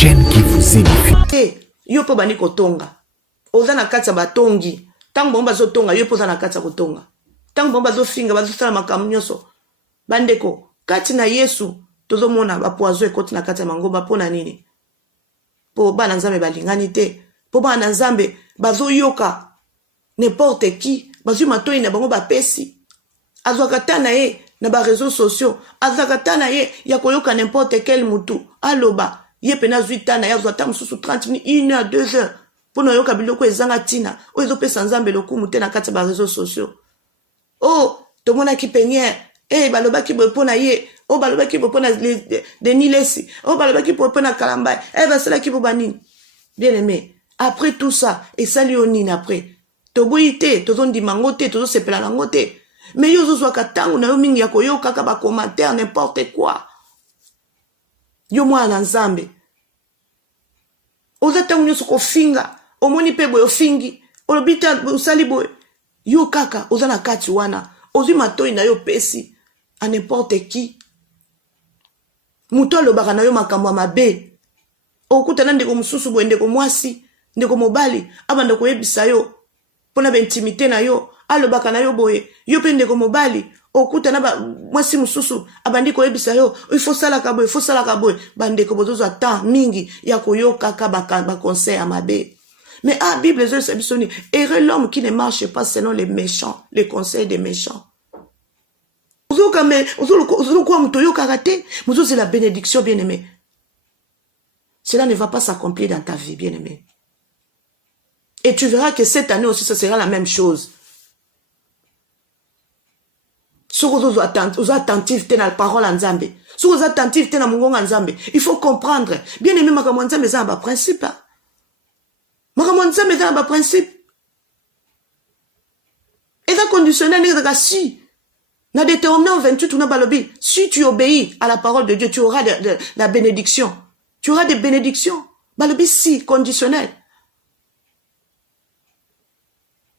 chaîne qui vous édifie. Yo po bani kotonga. Oza na kati ya batongi. Tango bomba zo tonga, yo po za na kati ya kotonga. Tango bomba zo finga, bazo sala makamu nyonso. Bandeko, kati na Yesu, tozo mona bapoazo ekoti na kati ya mangomba po na nini? Po bana nzambe balingani te. Po bana nzambe bazo yoka n'importe qui. Bazo matoi na bango bapesi. Azwakata na ye na ba réseaux sociaux. Azwakata na ye ya koyoka n'importe quel mutu. Aloba, ye pena zuita na ya zwata mususu 30 minutes, 1 heure, 2 heures. Pono yoka biloko ezanga tina. O ezo pesa nzambe lokumu te na kati ba réseaux sociaux. Oh, tomona ki penière. Baloba ki pona ye. Oh, baloba ki pona Denis Lesi. Oh, baloba ki pona Kalambay. Basala ki nini. Bien aimé. Après tout ça, et ça lionine après. Toboite, tozon di mangote, tozo sepela langote. Mais yo zo katangu na yo mingi ya koyoka ka ba commentaire n'importe quoi. Yo mwa na nzambe. Oza tangu nyoso ko finga, omoni pe boyo fingi, olobita usali boy. Yo kaka oza na kati wana, ozi matoi na yo pesi a n'importe qui. Muto alobaka na yo makambo mabe. Okuta na ndeko mususu boy ndeko mwasi, ndeko mobali, abanda ko yebisa yo pona intimité na yo, alobaka na yo boye, yo pe ndeko mobali. Okuta na mwasi mususu abandi ko yebisa yo il faut sala kaboy bandeko bozozo ata mingi ya koyoka ka ba conseil à mabe. Mais Bible zo sabisoni, heureux l'homme qui ne marche pas selon les méchants, les conseils des méchants. Ozo kwa mtoyo karate, muzo c'est la bénédiction bien-aimé. Cela ne va pas s'accomplir dans ta vie bien-aimé. Et tu verras que cette année aussi ça sera la même chose. Si vous êtes attentif à la parole en Nzambe, si vous êtes attentif à la mungonga en Nzambe, il faut comprendre. Bien aimé, makambo Nzambe za ba principe. Makambo Nzambe za ba principe. Et ça conditionnel n'est si. Na Deutéronome 28 on a balobi, si tu obéis à la parole de Dieu, tu auras de la bénédiction. Tu auras des bénédictions. Balobi si conditionnel.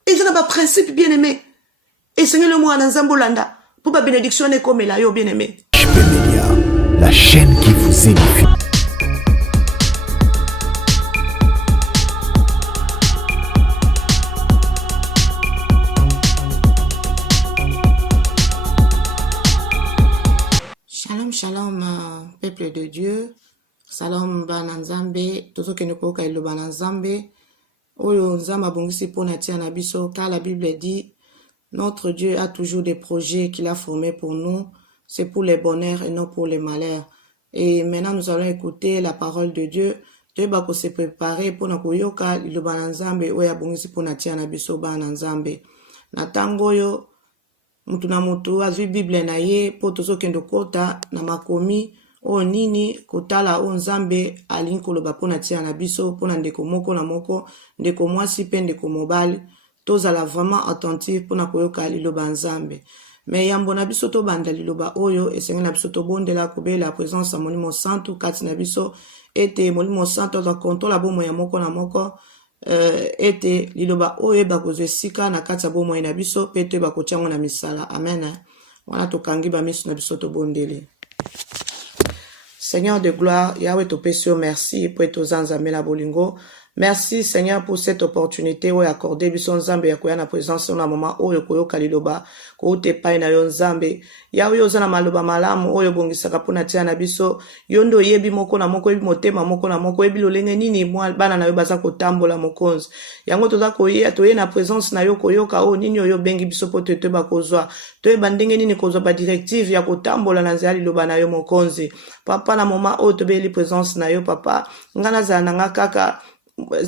Et ça n'a pas principe bien aimé. Et Seigneur le moi dans Zambolanda. Pour la bénédiction est comme la yo bien-aimé. Média, la chaîne qui vous édifie. Shalom, shalom, peuple de Dieu. Shalom, bananzambe. Tout ce que nous pouvons faire le bananzambe. Oyo nzamba bongisi pona tia na biso, car la Bible dit notre Dieu a toujours des projets qu'il a formés pour nous. C'est pour les bonheurs et non pour les malheurs. Et maintenant, nous allons écouter la parole de Dieu. Dieu va se préparer pour nous yoka le bananzambe oya bongisi pona tia na biso bananzambe. Na tango yo mutu na mutu azwi Bible na ye po tozo kendo kota na makomi o nini kotala o nzambe alingi koloba pona tia na biso pona ndeko moko na moko ndeko mwasi pe ndeko mobali. Tozala vraiment attentif pona koyoka liloba nzambe. Mais yambo na biso to banda liloba oyo esenge na biso to bondela kobe la présence à Molimo Santo kati na biso ete Molimo Santo za contrôle bomo ya moko na moko ete liloba oyo bakozo sika na kati ya bomo na biso pe te bakotiango na misala. Amen. Wana tokangi ba miso na biso to bondele. Seigneur de gloire, Yahweh to pesio merci pour to zanzambe la bolingo. Merci Seigneur pour cette opportunité où accordé bison nzambe ya koya na présence na moment oyo koyoka liloba ko te pai na yo nzambe Yahweh ozana maloba malamu oyo bongisaka pona tia na biso yondo yebi moko na moko yebi motema moko na moko yebi lolenge nini mwa bana na yo baza kotambola mokonzi yango toza koya toye na présence na yo koyoka o nini oyo bengi biso po te bakozwa toye bandenge nini kozwa ba directive ya kotambola na nzali liloba na yo mokonzi papa na moment oyo tobeli présence na yo papa ngana za nanga kaka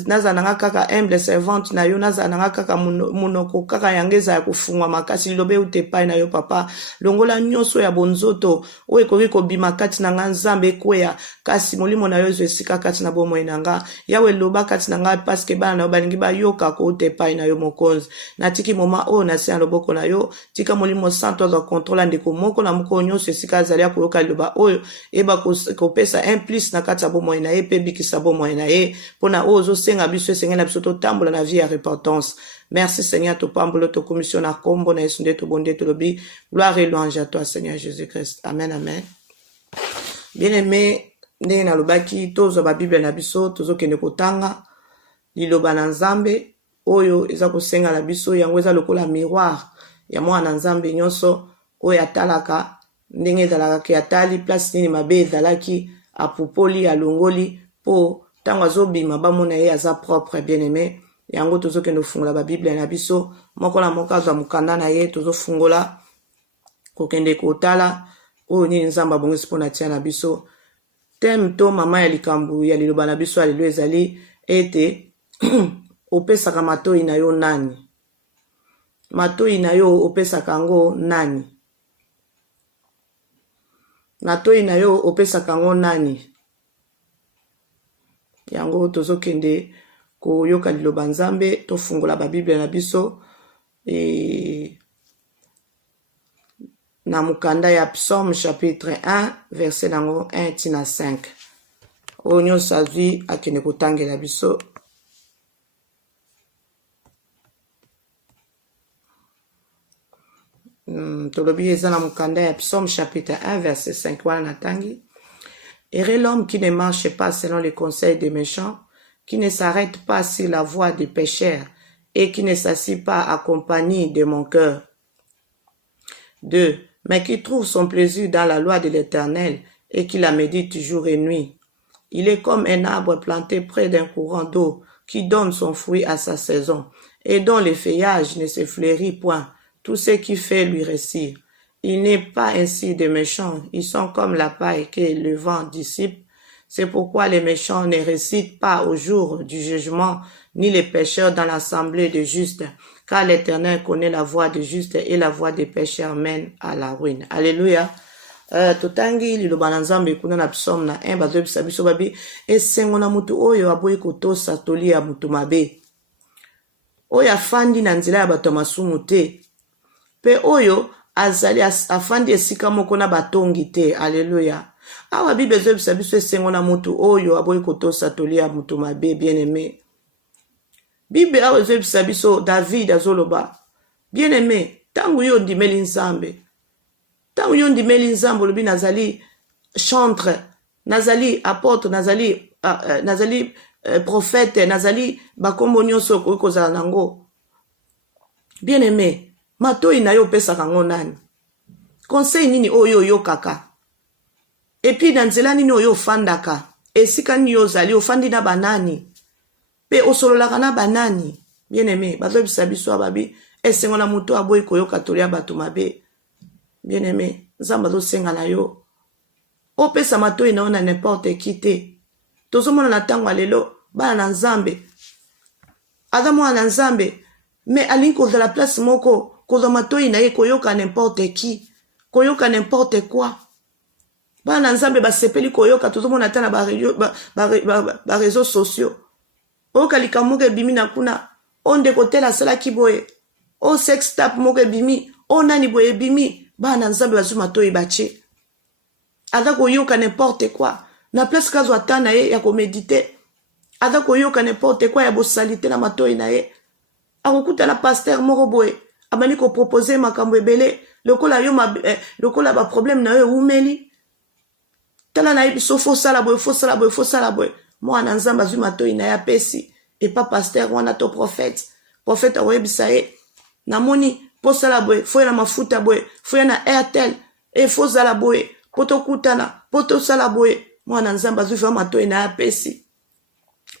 naza nanga kaka humble servante na yo naza nanga kaka munoko kaka yangeza ya kufungwa makasi lilobe utepai na yo papa longola nyonso ya bonzoto o ekoki kobima kati na nga nzambe ekweya kasi molimo na yo ezo esika kati na bomoi na nga yawe loba kati na nga paske bana na yo balingi bayoka ko utepai na yo mokonzi natiki moma o na se loboko na yo tika molimo santo za contrôle ndeko moko na moko nyonso esika azali ya koyoka liloba oyo eba kopesa implice na kati ya bomoi na ye pe bikisa bomoi na ye pona ozo senga biso senga na biso to tambola na vie ya repentance. Merci Seigneur to pambolo to commission na kombo na yesu nde to bonde to lobi gloire et louange à toi Seigneur Jésus-Christ. Amen amen. Bien-aimé, ndenge nalobaki tozwa babible na biso tozokende kotanga liloba na nzambe oyo eza kosenga na biso yango eza lokola miroir ya mwana nzambe nyonso oyo atalaka ndenge ezalaka ke atali place nini mabe ezalaki apupoli alongoli po ntango azobima bamona ye aza propre bien aimé yango tozokende kofungola babible na biso moko na moko azwa mokanda na ye tozofungola kokende kotala oyo nini nzambe abongisi mpo na tia na biso teme to mama ya likambo ya liloba na biso alelo ezali ete opesaka matoi na yo nani matoi na yo opesaka yango nani matoi na yo opesaka yango nani yango tozokende koyoka liloba nzambe tofungola babible na biso na mukanda ya Psaume chapitre 1 verset nango 1 tina 5 oyo nyonso azwi akende kotangela biso tolobi eza na mukanda ya Psaume chapitre 1 verset 5 wana natangi. Heureux l'homme qui ne marche pas selon les conseils des méchants, qui ne s'arrête pas sur la voie des pécheurs et qui ne s'assied pas à compagnie de mon cœur. 2. Mais qui trouve son plaisir dans la loi de l'Éternel et qui la médite jour et nuit. Il est comme un arbre planté près d'un courant d'eau qui donne son fruit à sa saison et dont le feuillage ne se fleurit point. Tout ce qui fait lui réussir. Il n'est pas ainsi des méchants, ils sont comme la paille que le vent dissipe. C'est pourquoi les méchants ne récitent pas au jour du jugement, ni les pécheurs dans l'assemblée des justes, car l'Éternel connaît la voie des justes et la voie des pécheurs mène à la ruine. Alléluia. Totangi liloba na nzambe kuna na Psaume na 1 bazobisa biso babi esengo na mutu oyo aboyi kotosa toli ya mutu mabe oyo afandi na nzela ya bato masumu te pe oyo azali afandi esika moko na batongi te. Alléluia. Awa Bible ezobisa biso esengo na mutu oyo aboyi kotosa toli ya mutu mabe bien aimé. Bible awa ezobisa biso David azoloba bien aimé tangu yo ndimeli nzambe tangu yo ndimeli nzambe lobi nazali chantre nazali apôtre nazali prophète nazali bakombo nyonso okoki kozala nango bien aimé matoi na yo opesaka ngo nani conseil nini oyo oyokaka epi na nzela nini oyo ofandaka esika nini ozali ofandi na banani pe osololaka na banani bien aimé bazobisa biso ababi esengo na moto aboyi koyoka toli ya bato mabe bien aimé nzambe azosenga na yo opesa matoi na yo na n'importe qui te tozomona na ntango lelo bana na nzambe aza mwana na nzambe me alingi kozala place moko kozwa matoi na ye koyoka n'importe qui koyoka n'importe quoi bana na nzambe basepeli koyoka tozomona ata na bareseaux sociaux oyoka likambo moko ebimi na kuna o ndeko tela asalaki boye o sex tap moko ebimi o nani boye ebimi bana na nzambe bazwi matoi batie aza koyoka n'importe quoi na place kazwa ata na ye ya komedite aza koyoka n'importe quoi ya bosalite na matoi na ye akokutana paster moko boye abandi kopropose makambo ebele lokola yo lokola baproblème na yo ewumeli tala na ye biso fosala boye mwana nzambe azwi matoi na ye apesi epa paster wana to prophète akoyebisa ye namoni posala boye foya na mafuta boye foya na airtel fozala boye po tokutana po tosala boye mwana nzambe azwi va matoi na ye apesi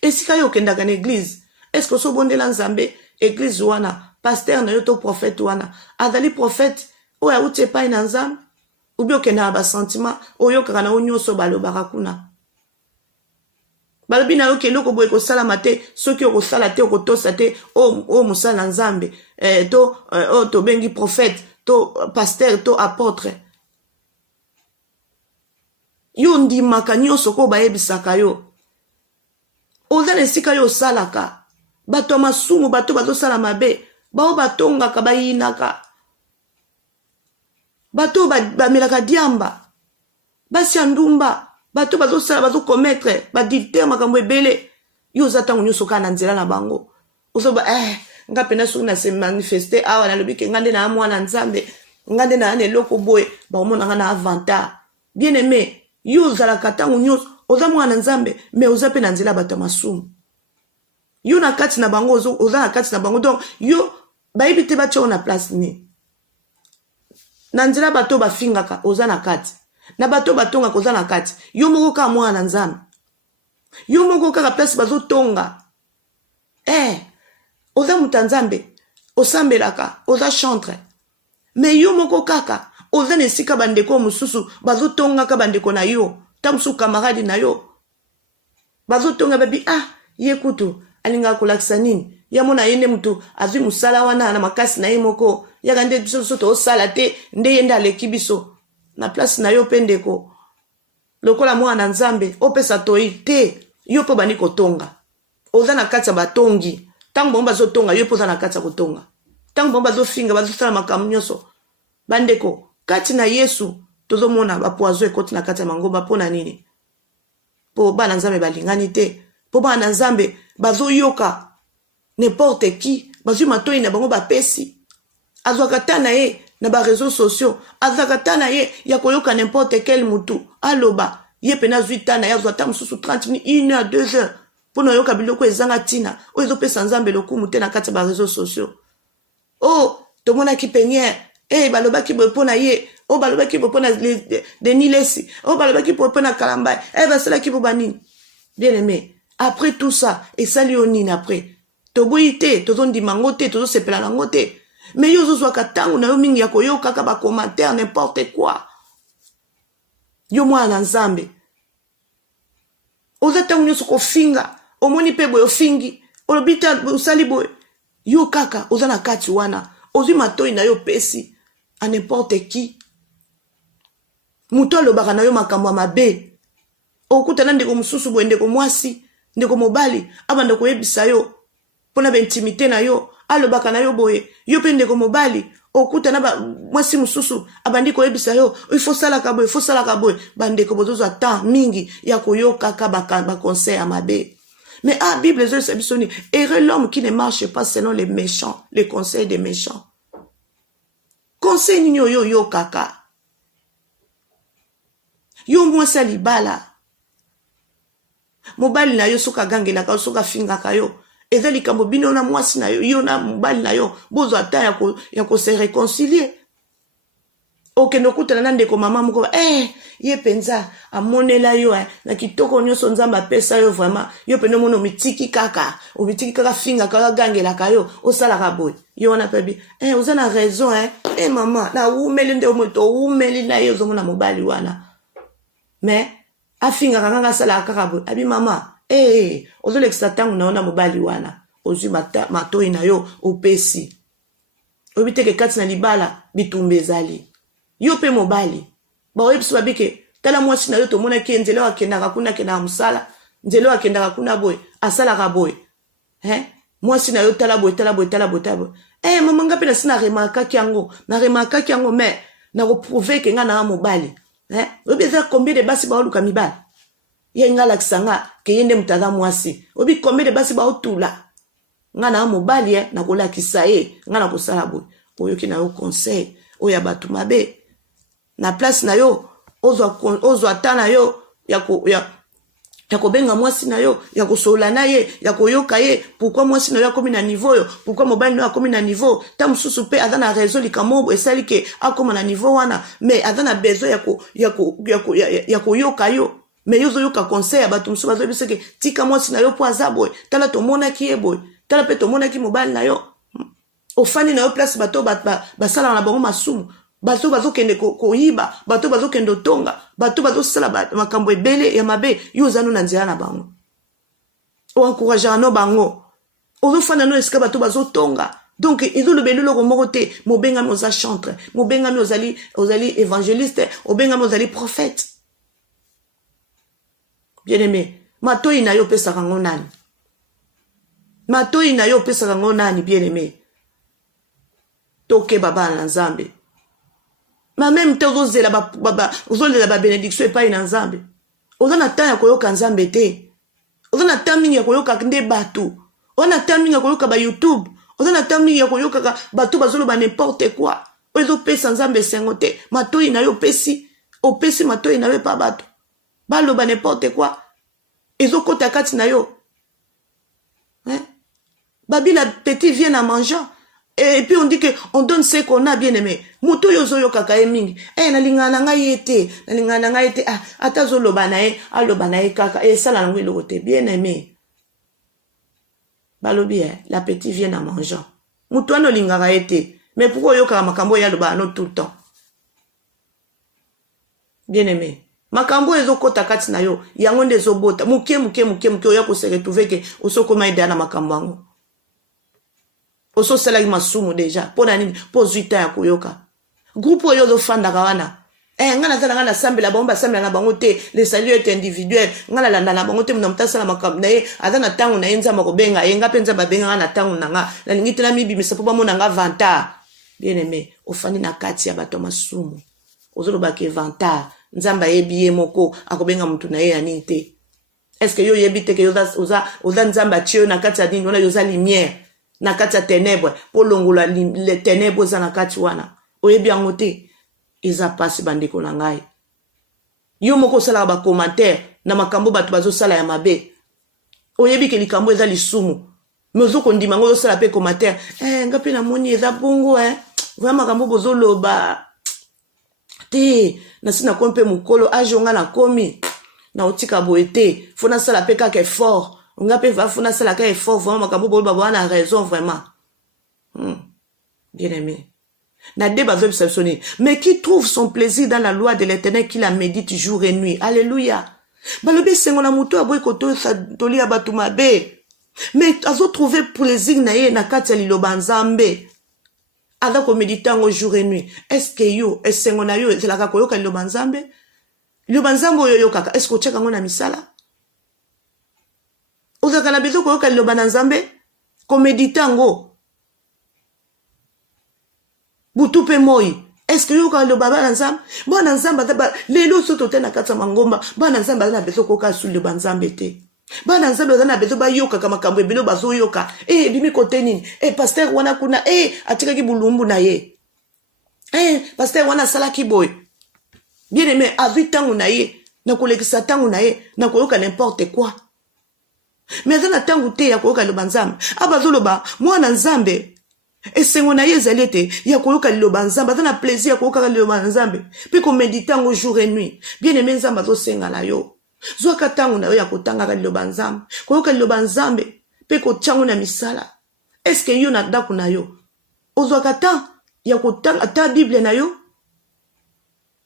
esika yo okendaka na eglize eske osobondela nzambe eglize wana paster na yo to prophète wana azali prophète oyo awuti epai na nzambe ubi okendaka basentiment oyokaka na yo nyonso balobaka kuna balobi na yo keloko boye kosalama te soki okosala te okotosa te o mosala na nzambe to tobengi prophète to paster to apôtre yo ndimaka nyonso ko bayebisaka yo oza na esika yo osalaka bato ya masumu bato bazosala mabe bao batongaka bayinaka bato bamelaka diamba basi ya ndumba bato bazosala bazokometre badiltere makambo ebele yo oza ntango nyonso kaka na nzela na bango ozoba nga pena soki na se manifeste awa nalobi ke nga nde na mwana nzambe nga nde na eloko boye bakomona nga na avantage bien aimé yo ozalaka ntango nyonso oza mwana nzambe mais oza pe na nzela bato masumu yo na kati na bango oza na kati na bango donc yo bayibi te batia na place ni na nzela bato bafingaka oza na kati na bato batongaka oza na kati yo moko kaka mwana nzambe yo moko kaka place bazotonga oza muta nzambe osambelaka oza chantre mais yo moko kaka oza na esika bandeko mosusu bazotongaka bandeko na yo ta mosusu kamaradi na yo bazotonga babi ye kutu alingaka kolakisa nini ya mona ye nde mutu azwi mosala wana na makasi na ye moko yaka nde biso biso toosala te nde ye nde aleki biso na place na yo mpe ndeko lokola mwana nzambe opesa toyi te yo mpo bandi kotonga oza na kati ya batongi ntango bango bazotonga yo mpo oza na kati ya kotonga ntango bango bazofinga bazosala makambo nyonso bandeko kati na yesu tozomona bapoizo ekoti na kati ya mangomba mpo na nini mpo bana nzambe balingani te mpo bana nzambe bazoyoka n'importe qui bazwi matoi na bango bapesi azwaka ta na ye na bareseau sociaux azwaka ta na ye ya koyoka n'importe quel mutu aloba ye pena azwi ta na ye azwa ta mosusu 30 minutes 1 heure 2 heures mpo na oyoka biloko ezanga ntina oyo ezopesa nzambe lokumu te na kati ya bareseau sociaux tomonaki peniere balobaki boye mpo na ye balobaki boye mpo na Denis Lesi balobaki boye mpo na Kalambai basalaki mpo banini bien aimé après tout ça esali yo nini après toboyi te tozondima ngo te tozosepela nango te mais yo ozozwaka ntango na yo mingi ya koyokaka bacommentaire n'importe quoi yo mwana na nzambe oza ntango nyonso kofinga omoni mpe boye ofingi olobi te osali boye yo kaka oza na kati wana ozwi matoi na yo pesi a n'importe qui mutu alobaka na yo makambo ya mabe okutana ndeko mosusu boye ndeko mwasi ndeko mobali abanda koyebisa yo mpona baintimité na yo alobaka na yo boye yo mpe ndeko mobali okutana mwasi mosusu abandi koyebisa yo ifosalaka boye bandeko bozozwa temps mingi ya koyokaka baconseil ya mabe mais Bible ezolesa biso nini heureux l'homme qui ne marche pas selon les méchants les conseils des méchants conseil nini oyo yokaka yo mwasi ya libala mobali na yo soki agangelaka yo soki afingaka yo eza likambo bino na mwasi na yo yo na mobali na yo bozwa ata ya kose réconcilier okende okutana na ndeko mama moko ye mpenza amonela yo na kitoko nyonso nzambe apesa yo vraiment yo pene omona omitiki kaka fingaka yo agangelaka yo osalaka boye yo wana pebi oza na raison mama na umeli nde omoto umeli na ye ozomona mobali wana mais afingaka kanga asalaka kaka boye abi mama ozolekisa ntango na yo na mobali wana ozwi matoi na yo opesi oyebi teke kati na libala bitumba ezali yo mpe mobali baoyebisi babike tala mwasi na yo tomonaki ye nzela oyo akendaka kuna akendaka mosala nzela oyo akendaka kuna boye asalaka boye mwasi na yo tala boye mama nga mpe nasi naremarkaki yango mais nakoprouve ke nga na mobali oyebi eza combien de basi baoluka mibali ye nga alakisa nga ke ye nde moto aza mwasi oyebi combien de basi baotula nga na mobali nakolakisa ye nga nakosala boye oyoki na yo conseil oyo ya bato mabe na place na yo ozwa ata na yo ya kobenga mwasi na yo ya kosola na ye ya koyoka ye pourquoi mwasi na yo akomi na niveau yo pourquoi mobali na yo akomi na niveau ta mosusu mpe aza na raison likambo esali ke akoma na niveau wana mais aza na besoin ya koyoka yo mais yo ozoyoka conseil ya bato mosusu bazoyebisa ke tika mwasi na yo mpo aza boye tala tomonaki ye boye tala mpe tomonaki mobali na yo ofandi na yo place bato basalaka na bango masumu bato bazokende koyiba bato bazokende otonga bato bazosala makambo ebele ya mabe yo oza no na nzela na bango oencourageaka no bango ozofanda no esika bato bazotonga donc ezoloba eloko moko te mobengami oza chantre mobengami ozali évangéliste obengami ozali prophète bien aimé matoi na yo opesaka ngo nani matoi na yo opesaka ngo nani bien aimé tokeba bana na nzambe ma même te ozolela babénédiction epai na nzambe oza na temps ya koyoka nzambe te oza na temps mingi ya koyoka nde bato oza na temps mingi ya koyoka bayoutube oza na temps mingi ya koyokaka bato bazoloba n'importe quoi oyo ezopesa nzambe esengo te matoi na yo opesi matoi na yo epa bato Baloba n'importe quoi. Ezokota kati na yo. Hein? Babi la petite vient en mangeant. Et puis on dit que on donne ce qu'on a, bien aimé. Muto yozo yo kaka mingi. Na lingana nga yete, na lingana nga yete. Ata zo lobanae, lobanae kaka. Sala ngwe lote, bien aimé. Balobi la petite vient en mangeant. Muto no lingara yete. Mais pourquoi yo kaka makambo ya lobano tout le temps? Bien aimé. Makambo ezo kota kati na yo. Yango nde zo bota. Muke oya ko se retrouver ke osoko maida na makambo ango. Oso salagi masumu deja. Pona nini? Po zuita ya kuyoka. Groupe oyo do fanda kawana. Ngana tala ngana sambela bomba sambela na bango te. Le salut est individuel. Ngana landa na bango te muna mutasa na makambo na ye. Adana tangu na yenza makobenga. Nga penza babenga ngana tangu na nga. Na lingiti na mibi misapo ba mona nga vanta. Bien aimé. Ofani na kati ya bato masumu. Ozolo bake vanta. Nzamba yebi ye moko. Akobenga mutu na ye ya nite. Est-ce que yo yebi te ke oza nzamba chio na kati ya dini. Wana yoza lumière. Na kati ya ténèbres, pour longola les ténèbres za na kati wana. Oyebi yango te, eza pasi bandeko na ngai. Yo moko sala ba commentaire na makambo bato bazo sala ya mabe. Oyebi ke likambo eza lisumu. Mezo kondima ngo sala pe commentaire. Ngapi na moni eza bongo Vraiment makambo bozo loba. Te, na sina kompe mukolo ajonga na komi. Na otika boete, fona sala pe kaka effort. On a fait fona sala ka effort vraiment makambo bolo baba na raison vraiment. Bien aimé. Na débat veut s'abstenir. Mais qui trouve son plaisir dans la loi de l'Éternel, qui la médite jour et nuit. Alléluia. Balobe sengona muto aboy koto sa toli abatuma be. Mais azo trouver plaisir na ye na kati liloba nzambe. Ada ko méditer ngo jour et nuit. Est-ce que yo sengona yo c'est la ka koyoka liloba nzambe? Liloba nzambe yo kaka est-ce que cheka ngo na misala? Ozaka na bezo koyoka liloba na nzambe ko méditer ngo butu pe moi. Est-ce que yoka liloba na nzambe? Bana nzambe ba lelo soto te na kata mangomba bana nzambe na bezo koyoka sur liloba nzambe te. Bana nzambe na bezo ba yoka kama kambo ebelo bazo yoka. Bimi kote nini? Pasteur wana kuna atika ki bulumbu na ye. Pasteur wana sala ki boy. Bien aimé, avi tangu na ye, na kolekisa tangu na ye, na koyoka n'importe quoi. Mais dans la tangu te ya koyoka liloba nzambe. Abazoloba, mwana nzambe. Esengo na ye zelete, ya koyoka liloba nzambe. Dans la plaisir ya koyoka liloba nzambe. Puis ko méditer ngo jour et nuit. Bien aimé nzambe azo senga la yo. Zoaka tangu na yo ya kotanga liloba nzambe. Koyoka liloba nzambe. Pe ko changu na misala. Est-ce que yo na daku na yo? Ozoaka ta ya kotanga ta Bible na yo?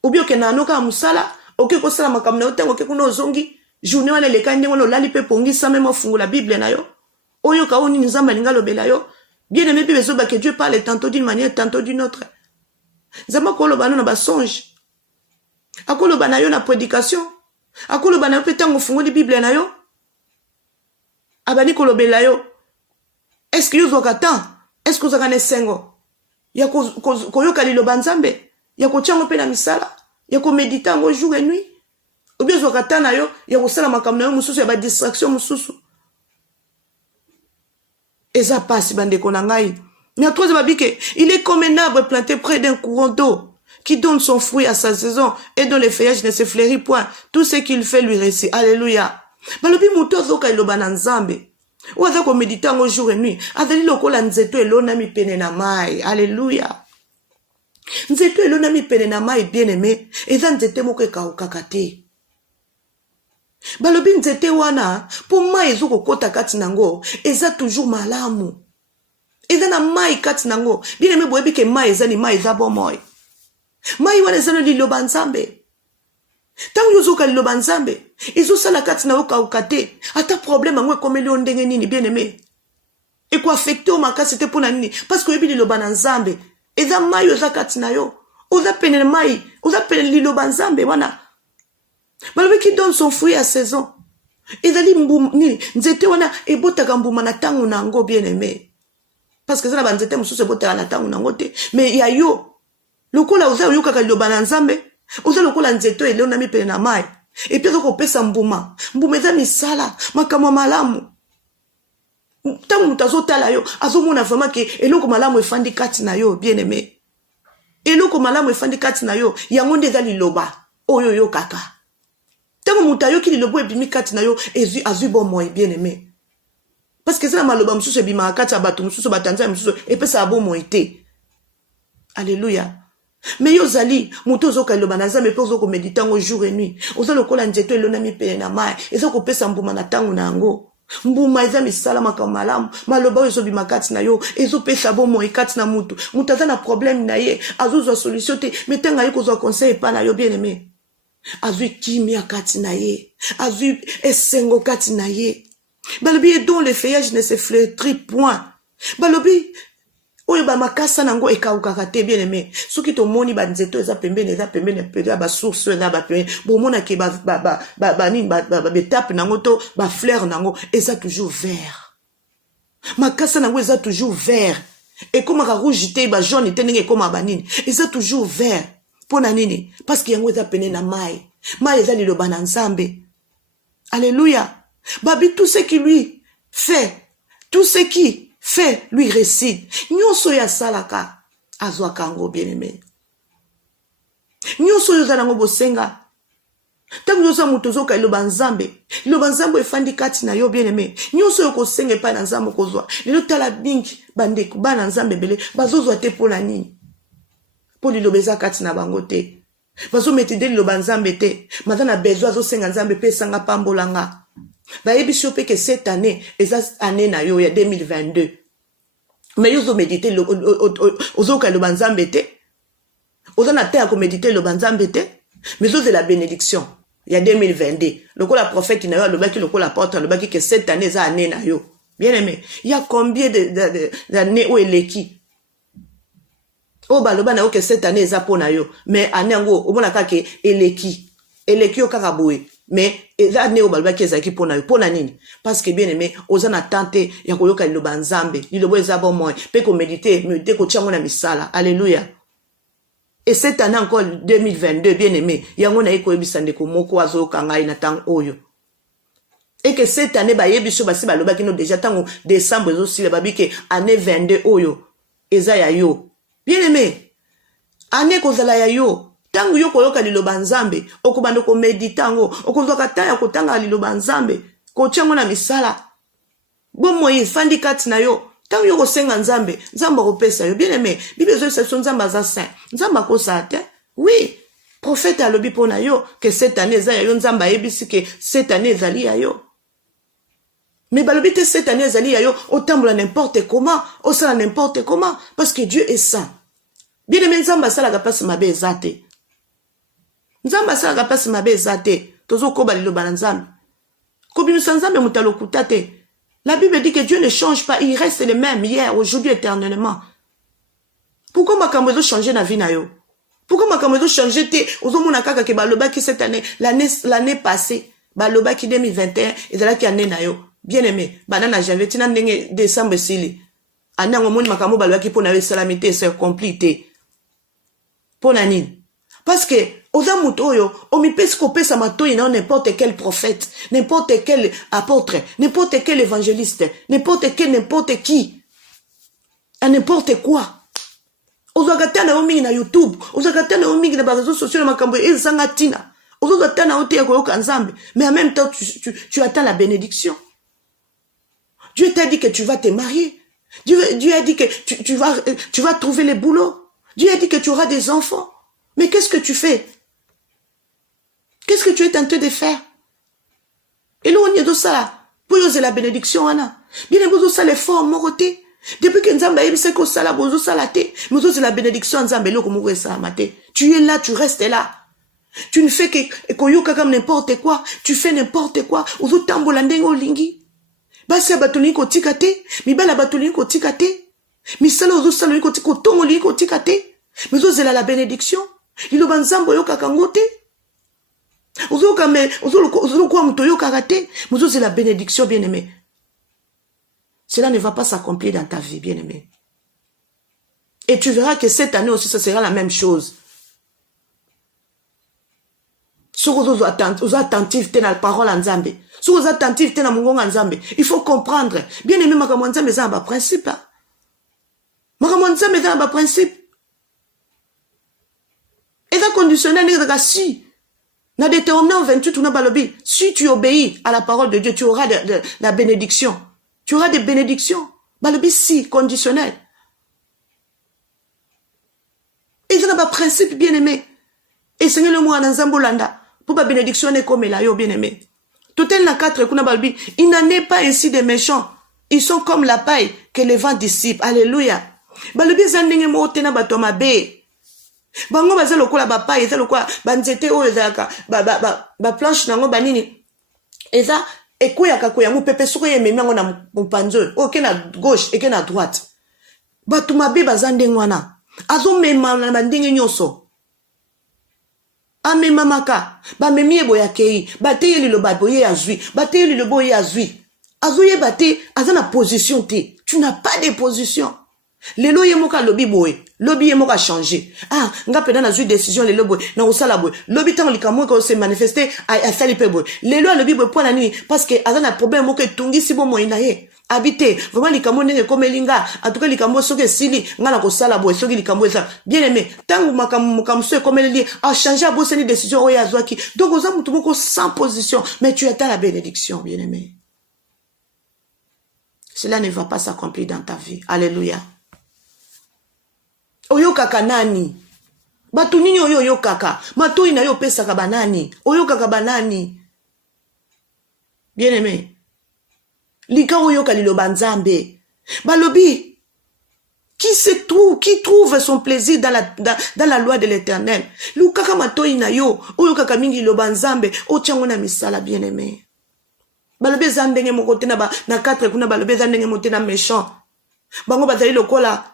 Ou bien que na anoka musala, oke ko sala makamna yo tango ke kuno zongi. Journée wana le kande ngono lali pe pongi sa même fungu la Bible na yo. Oyo ka oni nzamba linga lobela yo. Bien aimé bezo ba que Dieu parle tantôt d'une manière tantôt d'une autre. Nzamba ko lobana na ba songe. Akolo bana yo na prédication. Akolo bana pe tango fungu di Bible na yo. Abani ko lobela yo. Est-ce que yo zokata? Est-ce que vous avez sengo? Ya ko yo kali loba nzambe. Ya ko chango pe na misala. Ya ko méditer ngo jour et nuit. Ou bien zokata na yo, ya kosala makambo na yo mususu ya ba distraction mususu. Eza pasi bandeko na ngai. Mais à troisième babike, il est comme un arbre planté près d'un courant d'eau qui donne son fruit à sa saison et dont les feuillages ne se fleurit point. Tout ce qu'il fait lui réussit. Alléluia. Balobi muto zoka iloba na nzambe. Ou aza ko méditer ngo jour et nuit. Azali lokola nzeto elona mi pene na mai. Alléluia. Nzeto elona mi pene na mai bien aimé. Eza nzete moko ekauka te. Balobi nzete wana po mai ezoko kota kati nango eza toujours malamu. Eza na mai kati nango. Bien aimé boyebi ke mai eza ni mai eza bomoi. Mai wana eza no liloba nzambe. Tangu yozoka liloba nzambe, ezosala kati na yo kauka te. Ata problème ngo ekomeli ondenge nini bien aimé. Eko affecté o makasi te pona nini parce que oyebi liloba na nzambe. Eza mai eza kati na yo. Oza pene mai, oza pene liloba nzambe wana. Balobi qui donne son fruit à saison. Ezali mbumi nzete wana ebotaka mbuma na tangu nango bien aimé. Parce que ça na nzete mususu ebotaka na tangu nango te. Mais ya yo lokola oza yoka ka liloba na nzambe, oza lokola nzeto elona mi pene na mai. Et puis ko pesa mbuma. Mbuma eza misala, makamwa malamu. Tangu mutazotala yo, azomona vraiment que eloko malamu efandi kati na yo bien aimé. Eloko malamu efandi kati na yo, yango nde eza liloba oyo yo kaka. Tango mutayo ki lilobo ebimi kati na yo azui bon moi bien aimé. Parce que ça maloba mususu ebima kati ya bato mususu batanza mususu epesa bon moi te. Alléluia. Mais yo zali muto zoka liloba na Nzambe pe zoko méditango jour et nuit. Oza lokola nzeto elona mi pe na mai. Eza ko pesa mbuma na tango na ngo. Mbuma eza misala makamalamu. Maloba ezo bima kati na yo ezo pesa bon moi kati na mutu. Mutu aza na problème na ye azo solution te. Metenga ye ko zo conseil pa na yo bien aimé. Azui kimia kati na ye. Azui esengo kati na ye. Balobi dont le feuillage ne se flétrit point. Balobi oyo ba makasa nango ekauka te bien aimé. Soki to moni ba nzeto eza pembeni peda ba source eza ba pembeni. Bo mona ke ba betape nango to ba fleur nango eza toujours vert. Makasa nango eza toujours vert. Et comme ka rouge te ba jaune te ndenge comme ba nini. Eza toujours vert. Pona nini? Parce que yango eza pene na mai. Mai eza liloba na Nzambe. Alléluia. Babi tout ce qui lui fait, tout ce qui fait lui récite. Nyonso ya salaka azwa kango bien aimé. Nyonso yo zanango bosenga. Tango yo za muto zoka liloba Nzambe. Liloba Nzambe efandi kati na yo bien aimé. Nyonso yo kosenga pa na Nzambe kozwa. Lelo tala bingi bandeko ba na Nzambe bele bazozwa te pola nini. Po lilobeza kati na bango te. Bazo metide liloba Nzambe te. Mazana besoin zo senga Nzambe pe sanga pambolanga. Ba yebi chope que cette année, esa année na yo ya 2022. Mais yo zo méditer ozo ka liloba Nzambe te. Ozo na te ko méditer liloba Nzambe te. Mais zo c'est la bénédiction. Il y a 2022. Le la prophète na yo le baki le la porte le baki que cette année esa année na yo. Bien aimé. Il y a combien d'années où elle est qui? Oh baloba na yo que cette année eza pona yo. Mais année ngo omona kake eleki. Eleki yo kaka boye. Mais eza année o baloba ki ezaki pona yo. Pona nini? Parce que bien aimé, oza na tante ya koyoka liloba Nzambe. Lilobo eza bon moi. Pe ko méditer ko tiango na misala. Alléluia. Et cette année encore 2022 bien aimé, yango na eko yebisa ndeko moko azo kanga ina tang oyo. Et que cette année ba yebiso basi baloba kino déjà tango décembre zo si le babi ke année 22 oyo eza ya yo. Bien aimé, année kozala ya yo, tango yo koyoka liloba Nzambe, okobanda ko meditango, okozwaka taya kotanga liloba Nzambe, ko tiango na misala. Bon moyi fandi kati na yo, tango yo kosenga Nzambe, Nzambe kopesa yo. Bien aimé, Bible zo section Nzambe aza saint. Nzambe kosa te. Oui, prophète alobi pona yo que cette année za ya yo Nzambe ayebisi que cette année ezali ya yo. Mais balobi te cette année ezali ya yo, otambola n'importe comment, osala n'importe comment parce que Dieu est saint. Bien aimé Nzambe asalaka pasi mabe ezate. Nzambe asalaka pasi mabe ezate. Tozo koba liloba na Nzambe. Kobimisa Nzambe mutalo kutate. La Bible dit que Dieu ne change pas, il reste le même hier, aujourd'hui, éternellement. Pourquoi makambo ezo changer na vie na yo? Pourquoi makambo ezo changer te? Ozo mona kaka ke baloba ki cette année, l'année passée, baloba ki 2021, ezala ki année na yo. Bien aimé, banana janvier tina ndenge décembre sili. Anango moni makambo baloba ki pona yo salamité c'est compliqué. Pona nini? Parce que oza muto oyo, omipesi kopesa matoi na n'importe quel prophète, n'importe quel apôtre, n'importe quel évangéliste, n'importe qui, à n'importe quoi. Ozakata na omingi na YouTube, ozakata na omingi na réseaux sociaux na makambo ezanga tina. Ozakata na ote ya koyoka Nzambe, mais en même temps tu attends la bénédiction. Dieu t'a dit que tu vas te marier. Dieu a dit que tu vas trouver le boulot. Dieu a dit que tu auras des enfants. Mais qu'est-ce que tu fais? Qu'est-ce que tu es tenté de faire? Et là, on y a de ça. Pour y la bénédiction, Anna. Bien, vous avez l'effort, moroté. Depuis que Nzamba a dit que ça la bozo salate, vous avez la bénédiction, Nzamba, lo comme ça maté. Tu es là, tu restes là. Tu ne fais que koyoka comme n'importe quoi. Tu fais n'importe quoi. Vous tambolandengo lingi. Basi abatuli ko tikate, mi bala batuli ko tikate. Mi sala ozo sala ko tiko tongo li ko tikate. Mais vous avez la bénédiction. Lilo banzambo yo kakangote. Ozo kame, ozo kwa mto yo karate. Mais vous avez la bénédiction, bien aimé. Cela ne va pas s'accomplir dans ta vie, bien aimé. Et tu verras que cette année aussi, ça sera la même chose. Si vous êtes attentif à la parole en Zambé, si vous êtes attentif à la mongonga en Zambé, il faut comprendre. Bien aimé, ma Nzambe, c'est un principe. Ma Nzambe, c'est un principe. Et ça conditionnel, si Na Deutéronome 28, on a balobi. Si tu obéis à la parole de Dieu, tu auras la bénédiction. Tu auras des bénédictions. Balobi si, conditionnel. Et ça n'a pas principe, bien aimé. Et Seigneur le mot en Zambolanda. Pour pas bénédiction comme la yo, bien aimé. Tout est la 4, kuna balobi. Il n'en est pas ainsi des méchants. Ils sont comme la paille que les vents dissipent. Alléluia. Balobi zandenge mo tena batoma be. Bango baza lokola ba paille, eza lokola ba nzete oyo ezalaka ba planche nango banini. Eza ekoyaka koya mo pepe soko ye memi yango na mopanzo. Oke na gauche, eke na droite. Batuma be baza ndenge wana. Azo mema na bandenge nyonso. Amema maka. Ba memi ebo ya kei. Bate ye liloba boye azui. Bate ye liloba ye azui. Azo ye bate aza na position te. Tu n'as pas de position. Lelo ye moka lobi boye. Lobi ye moka changer. Ah, nga pena na zui décision lelo boye. Na osala boye. Lobi tango likamo ko se manifester a sali pe boye. Lelo lobi boye po na nini parce que aza na problème moko etungi si bo mo inaye. Habiter vraiment likamo nenge comme linga en tout cas likamo soke sili nga na ko sala boye soki likamo eza bien aimé tango makamso comme li a changer a bosani décision oya zwaki donc oza mutu moko sans position mais tu attends la bénédiction bien aimé. Cela ne va pas s'accomplir dans ta vie. Alléluia. Oyo kaka nani? Batu nini oyo kaka? Matoi na yo pesa ka banani? Oyo kaka banani? Bien aimé. Lika oyo kalilo banzambe. Balobi. Qui trouve son plaisir dans la loi de l'Éternel? Lukaka matoi na yo. Oyo kaka mingi lo banzambe. O tiango na misala bien aimé. Balobi zandenge mokote na 4 kuna balobi zandenge mokote na méchant. Bango bazali lokola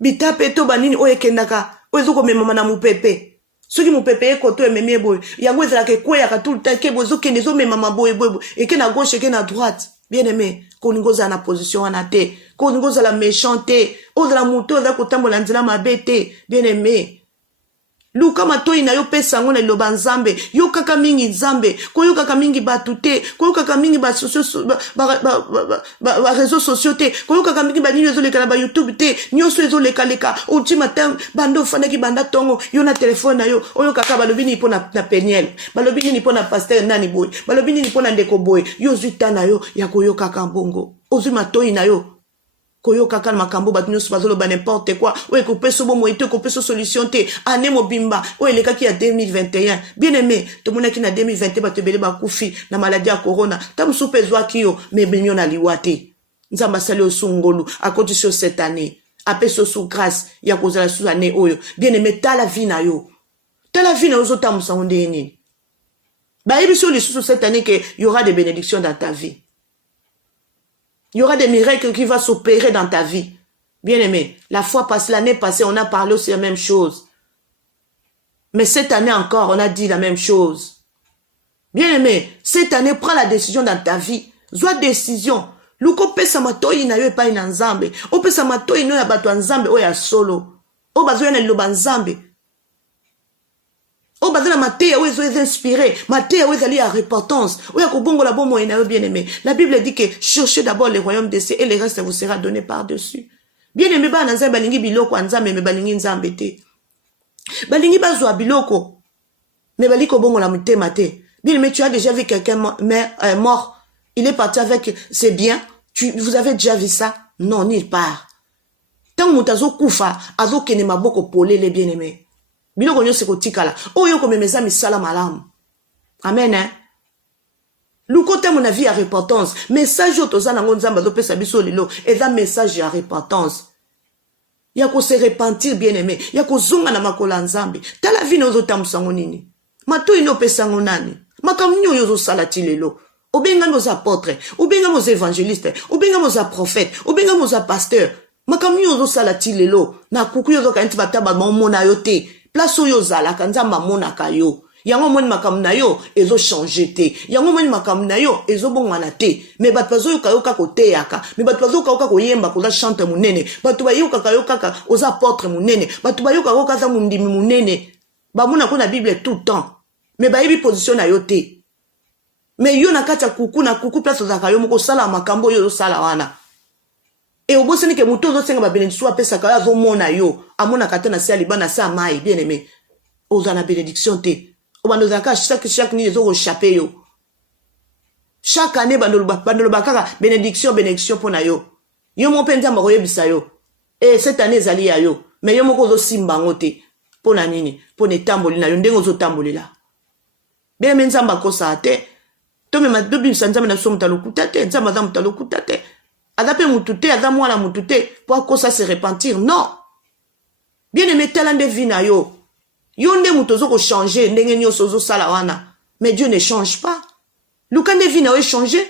bitape to banini oye kendaka oyezo ko mema na mupepe. Soki mupepe ekoto ememi boy. Yango ezala ke kwea ka tout le temps ke bozo kende zo mema maboy boy. Eke na gauche eke na droite. Bien aimé, ko ningoza na position wana te. Ko ningoza la méchanté. O de la muto za ko tambola nzela mabete. Bien aimé. Luka matoi na yo pesa ngo na loba nzambe yo kaka mingi nzambe ko yo kaka mingi batute ko yo kaka mingi ba réseaux sociaux te ko yo kaka mingi ba nini zo leka ba YouTube te nyoso ezo leka uti matin bando fana ki banda tongo yo na téléphone na yo oyo kaka balobi ni pona na peniel balobi ni pona pasteur nani boy balobi ni pona ndeko boy yo zuta na yo ya ko yo kaka mbongo ozui matoi na yo koyo kaka makambo batunyo subazolo ba n'importe quoi oye ko peso bo moite ko peso solution te ane mobimba oye leka ki ya 2021 bien aimé to mona ki na 2020 ba tebele ba kufi na maladie ya corona tam supezwa kiyo me benyo na liwate nzamba sali osungolu akoti sur cette année apeso sous grâce ya kozala sous année oyo bien aimé ta la vie na yo ozota musonde nini ba ebiso li sous cette année que il y aura des bénédictions dans ta vie. Il y aura des miracles qui vont s'opérer dans ta vie. Bien aimé, la fois passée, l'année passée, on a parlé aussi la même chose. Mais cette année encore, on a dit la même chose. Bien aimé, cette année, prends la décision dans ta vie. Zoa décision. Luko pesa matoi na yo epa ina nzambe. O pesa matoi no ya bato nzambe o ya solo. O bazo ya na liloba nzambe. O bazala mateya ou ezo inspiré, mateya ou ezali à repentance. Ou ya kobongo la bomo ina yo bien aimé. La Bible dit que cherchez d'abord le royaume des cieux et le reste vous sera donné par-dessus. Bien aimé ba na nzambe balingi biloko nzambe me balingi nzambe te. Balingi bazwa biloko. Mais baliko bongo la mutema te. Bien aimé, tu as déjà vu quelqu'un mort. Il est parti avec ses biens. Vous avez déjà vu ça? Non, nulle part. Tant mutazo kufa, azo kene maboko polé les bien aimés. Biloko nyo seko tikala. Oyo ko memeza misala malamu. Amen, hein? Luko te mon avis à repentance. Message yo toza nango nzamba do pesa biso lilo. Eza message à repentance. Ya ko se repentir bien aimé. Ya ko zunga na makola nzambe. Tala vie nozo tamusango nini. Mato ino pesa ngo nani. Makam nyo yo zo salati lelo. Obenga nos apôtres. Obenga nos évangélistes. Obenga nos prophètes. Obenga nos pasteurs. Makam nyo zo salati lelo. Na kuku yo zo kanti bataba mona yo te. Place oyo zala kanzamba mona kayo. Yango moni makam na yo ezo changer te. Yango moni makam na yo ezo bongwana te. Me bat pazo yo kayo kako te yaka. Me bat pazo kayo kako yemba koza chante munene. Batu ba yo kayo kaka oza apôtre munene. Batu ba yo kayo kaza mundimi munene. Ba mona ko na Bible tout le temps. Me ba yebi position na yo te. Me yo na kata kuku na kuku place oza kayo moko sala makambo yo sala wana. Et au bout de que muto zo senga ba bénédiction apesa ka zo mona yo amona kata na sia libana sa mai bien aimé ozana bénédiction te Obandozaka chaque nuit ezo rechaper yo. Chaque année bandoloba kaka bénédiction pour na yo. Yo mo penza makoyebisa yo. Et cette année ezali ya yo. Mais yo moko zo simba ngote pour na nini? Pour ne tamboli na yo ndengo zo tamboli la. Bien menzamba kosa te. To me ma dobi sanzama na so mutalokuta te, nzamba za mutalokuta te. Adape mutute, adamwa la mutute pour que ça se repentir. Non. Bien aimé talande vina yo. Yo nde mutozo ko changer ndenge nyoso zo sala wana. Mais Dieu ne change pas. Lukande vina yo changer.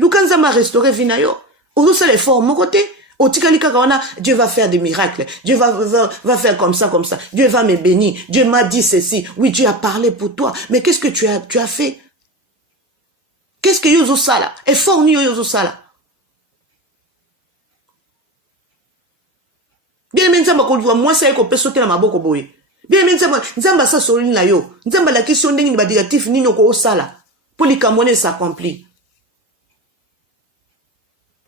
Lukanza ma restaurer vina yo. Ozo sala effort mon côté. Otikalika kawana, Dieu va faire des miracles. Dieu va faire comme ça, comme ça. Dieu va me bénir. Dieu m'a dit ceci. Oui, Dieu a parlé pour toi. Mais qu'est-ce que tu as fait? Qu'est-ce que yozo sala? Effort ni yozo sala. Bien aimé nzamba ko moi ça ko pesote na maboko boye. Bien aimé nzamba sa solini na yo. Nzamba la question ndenge ni ba directif nino ko sala. Pour les Camerounais s'accomplir.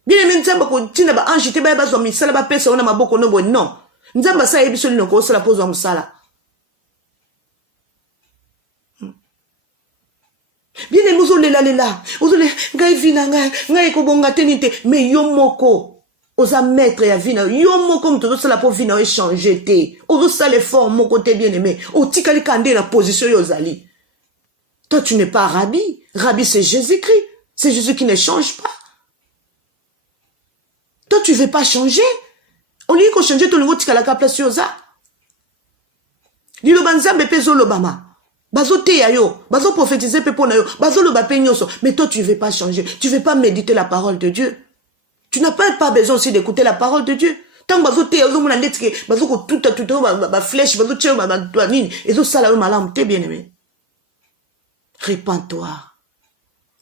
Bien aimé nzamba ko tina ba ange te ba zo misala ba pesa ona maboko no bo non. Nzamba sa yebi solino ko sala pozo musala. Bien aimé ozo lela. Ozo le ngai vina ngai ko bonga tenite mais yo moko oza maître ya vina yo moko mto sala po vina o changer te ozo sala effort mon côté bien aimé o tikali kande la position yo zali. Toi tu n'es pas Rabbi. Rabbi c'est Jésus-Christ. C'est Jésus qui ne change pas. Toi tu veux pas changer. On lui ko changer ton niveau tikala ka place yo za. Lilo banzambe pezo lobama. Bazo te ya yo, bazo prophétiser pe pona yo, bazo lo ba pe nyoso, mais toi tu veux pas changer. Tu veux pas méditer la parole de Dieu. Tu n'as pas besoin aussi d'écouter la parole de Dieu. Tant que bazo te yazo mona ndetike, bazo ko tout ba flèche, bazo tche ba nini, ezo sala yo malam te bien aimé. Répands-toi.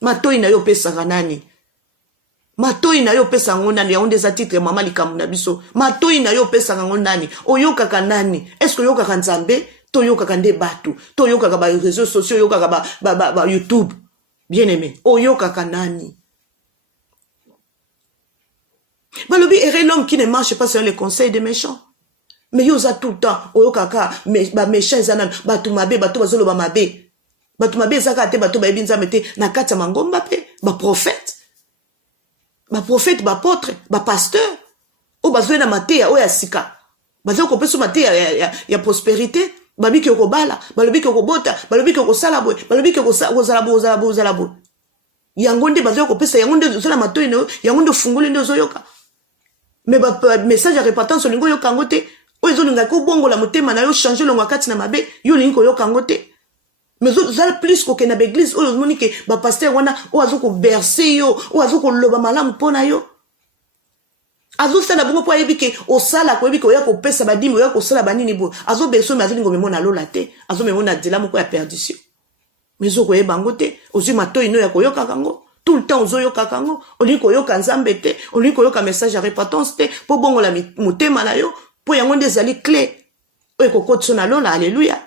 Matoi na yo pesa nani. Matoi na yo pesa ngonani ya onde za titre mama likamuna biso. Matoi na yo pesa ngonani. Oyoka kanani. Est-ce que yoka kanzambe? To yoka kande batu. To yoka ba réseaux sociaux, yoka ba YouTube. Bien aimé. Oyoka kanani. Balobi est l'homme qui ne marche pas selon les conseils des méchants. Mais yoza tout le temps. Oyokaka méchants zanan batu mabe batu bazolo ba mabe. Batu mabe zaka te batu ba ebinza mete na kata mangomba pe ba prophète. Ba prophète ba apôtre, ba pasteur. O bazwe na mateya o ya sika. Bazwe ko peso mateya ya prospérité. Babi ki okobala, balobi ki okobota, balobi ki okosalabo, balobi ki okozalabo. Yangonde bazwe ko pesa yangonde zola matoi no, yangonde fungule ndo zoyoka. Mais ba message ya repentance olingo yoka ngote. O ezolinga ko bongo la motema na yo changer lo ngakati na mabe, yo lingo yoka ngote. Mais zo zala plus ko kena l'église o monike ba pasteur wana o azoko bercer yo, o azoko loba malamu pona yo. Azo sala bongo po yebike o sala ko yebike o ya ko pesa badimi o ya ko sala banini bo. Azo beso mais azo lingo memona lola te, azo memona dila moko ya perdition. Mais zo ko yeba ngote, ozu matoi no ya ko yoka kango. Tout le temps ozo yoka kango, o liko yoka nzambe te, o liko yoka message ya repentance te, po bongo la motema na yo, po yango ndezali clé. O ekokotso na lola, alléluia.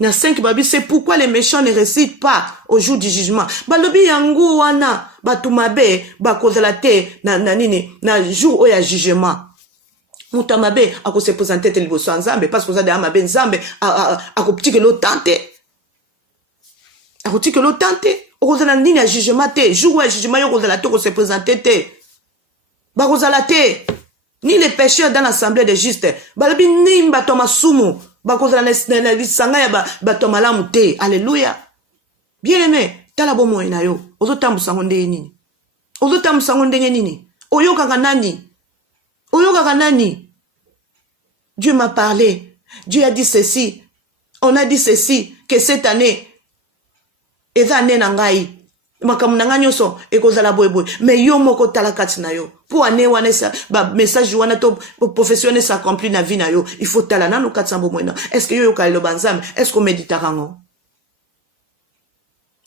Na 5 babi, c'est pourquoi les méchants ne récitent pas au jour du jugement. Balobi yango wana batumabe bakozala te na nini na jour au ya jugement. Mutamabe ako se présenter te liboso nzambe parce que ça de amabe nzambe ako petit que lo tante. Ako petit que lo tante. Okozala nini ya jugement te jour au jugement yo kozala te ko se présenter te. Bakozala te ni les pécheurs dans l'assemblée des justes. Balobi ni mbatoma sumu. Bakozala na lisanga ya batoma lamu te. Alléluia. Bien aimé, tala bomo ina yo. Ozo tambusa ngonde nini? Ozo tambusa ngonde nini? Oyoka kanani? Oyoka kanani? Dieu m'a parlé. Dieu a dit ceci. On a dit ceci que cette année eza année nangai. Makamu nanga nyoso ekozala boyeboy. Mais yo moko tala kati na yo. Pour année wana sa ba message wana to professionnel s'accomplit na vie na yo. Il faut tala nanu katsambo mwena. Est-ce que yo yoka lo banzam? Est-ce qu'on médite rango?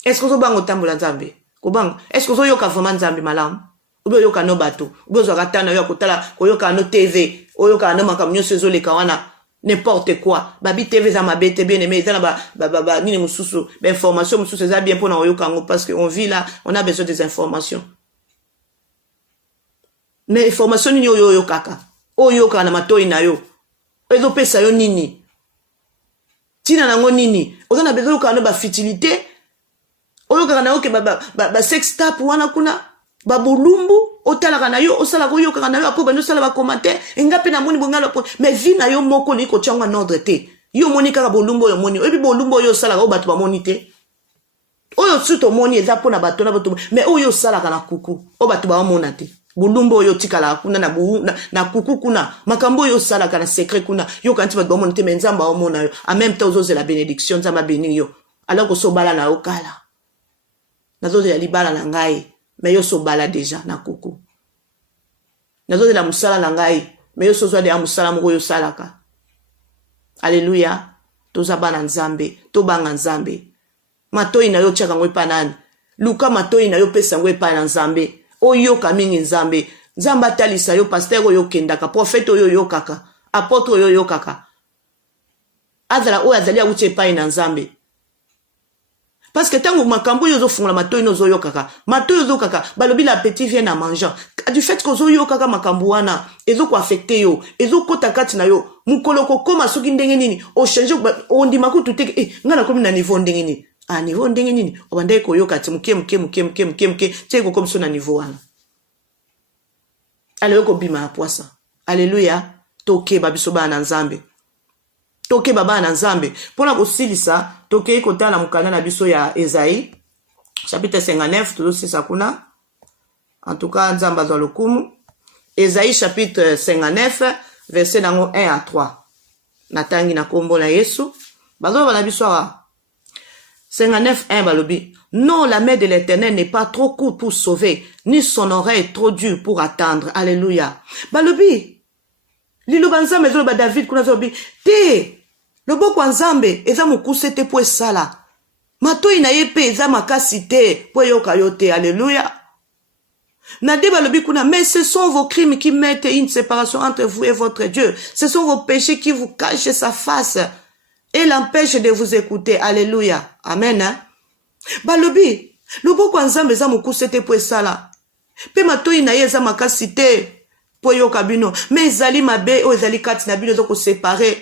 Est-ce que zo bango tambola nzambe? Ko bango. Est-ce que zo yoka vraiment nzambe malamu? Obo yoka no bato. Obo zo katana yo kotala ko yoka no TV. O yoka no makamu nyoso zo le kawana. N'importe quoi. Babi TV za mabete bien aimé. Za ba nini mususu. Ben information mususu za bien pour na yoka ngo parce que on vit là, on a besoin des informations. Mais information nini yo kaka. O yoka na matoi na yo. Ezo pesa yo nini. tina nango nini oza na besoin yoka na ba futilité oyo kaka na yo ke ba sex tap wana kuna ba bulumbu otalaka na yo osala ko yo kaka na yo apo bando sala ba commentaire engape na moni bongalo mais vie na yo moko ni ko tchangwa na ordre te yo moni kaka bulumbu yo moni ebi bulumbu yo sala ko batu ba moni te oyo suto moni eza pona bato na bato mais oyo sala kana kuku o batu ba mona te bulumbu yo tikala kuna na kuku kuna makambo yo sala kana secret kuna yo kanti bato ba moni te mais nzamba o mona yo en même temps ozo la bénédiction nzamba béni yo alors ko so bala na yo kala nazo ya libala na ngai mais yo so bala déjà na kuku nazo la musala na ngai mais yo so zo de musala moko yo salaka alléluia toza bana nzambe to banga nzambe matoi na yo tchaka ngwe panani luka matoi na yo pesa ngwe pa na nzambe oyo kamingi nzambe nzamba talisa yo pasteur oyo kendaka prophète oyo yo kaka apôtre oyo yo kaka azala oyo azali awuche pa na nzambe parce que tango makambo yo zo fungula matoi no zo yo kaka matoi yo zo kaka balobi la petit vient à manger du fait que zo yo kaka makambo wana ezo ko affecter yo ezo kota kati na yo mukoloko koma soki ndenge nini o changer o ndima ko tuteke ngana komi na niveau ndenge nini a niveau ndenge nini obandai ko yo kati muke teko comme so na niveau wana ale ko bima ya poisa alléluia toke babiso bana nzambe toke baba na nzambe pona kosilisa toke kotala mukana na biso ya Esaïe chapitre 59 tozosisa kuna en tout cas nzamba za lokumu Esaïe chapitre 59 verset nango 1 à 3 natangi na kombo na Yesu bazo bana biso 59 1 balobi non la main de l'Éternel n'est pas trop courte pour sauver ni son oreille trop dure pour attendre alléluia balobi lilo banzambe zo ba David kuna zo bi te loboko nzambe eza mukuse te po esala matoi na ye pe eza makasi te po yoka yo te alléluia Nade balobi kuna mais ce sont vos crimes qui mettent une séparation entre vous et votre Dieu, ce sont vos péchés qui vous cachent sa face et l'empêchent de vous écouter alléluia amen hein? Balobi loboko nzambe eza mukuse te po esala pe matoi na ye eza makasi te po yoka bino mais ezali mabe o ezali kati na bino zo ko séparer